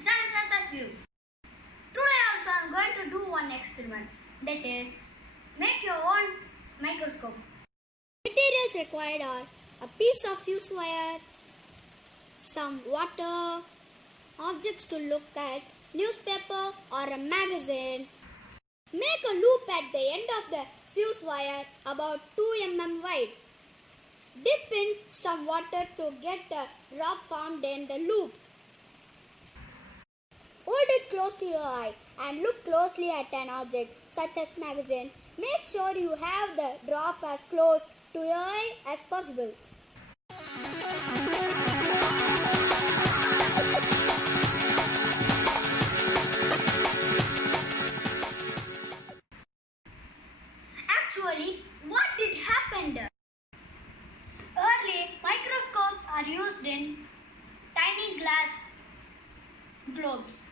Shastha'S view. Today also I am going to do one experiment, that is, make your own microscope. Materials required are a piece of fuse wire, some water, objects to look at, newspaper or a magazine. Make a loop at the end of the fuse wire about 2 mm wide. Dip in some water to get a drop formed in the loop. Hold it close to your eye and look closely at an object such as magazine. Make sure you have the drop as close to your eye as possible. Actually, what did happen? Early microscopes are used in tiny glass globes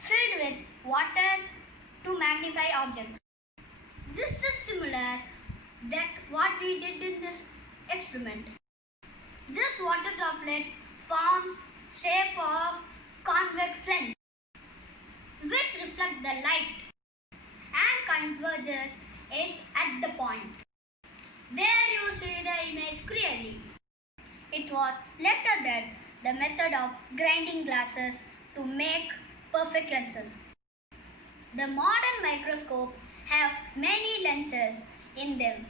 filled with water to magnify objects. This is similar that what we did in this experiment. This water droplet forms shape of convex lens which reflect the light and converges it at the point where you see the image clearly. It was later that the method of grinding glasses to make perfect lenses. The modern microscope have many lenses in them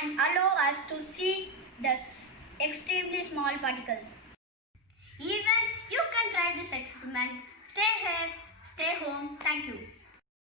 and allow us to see the extremely small particles. Even you can try this experiment. Stay safe, stay home. Thank you.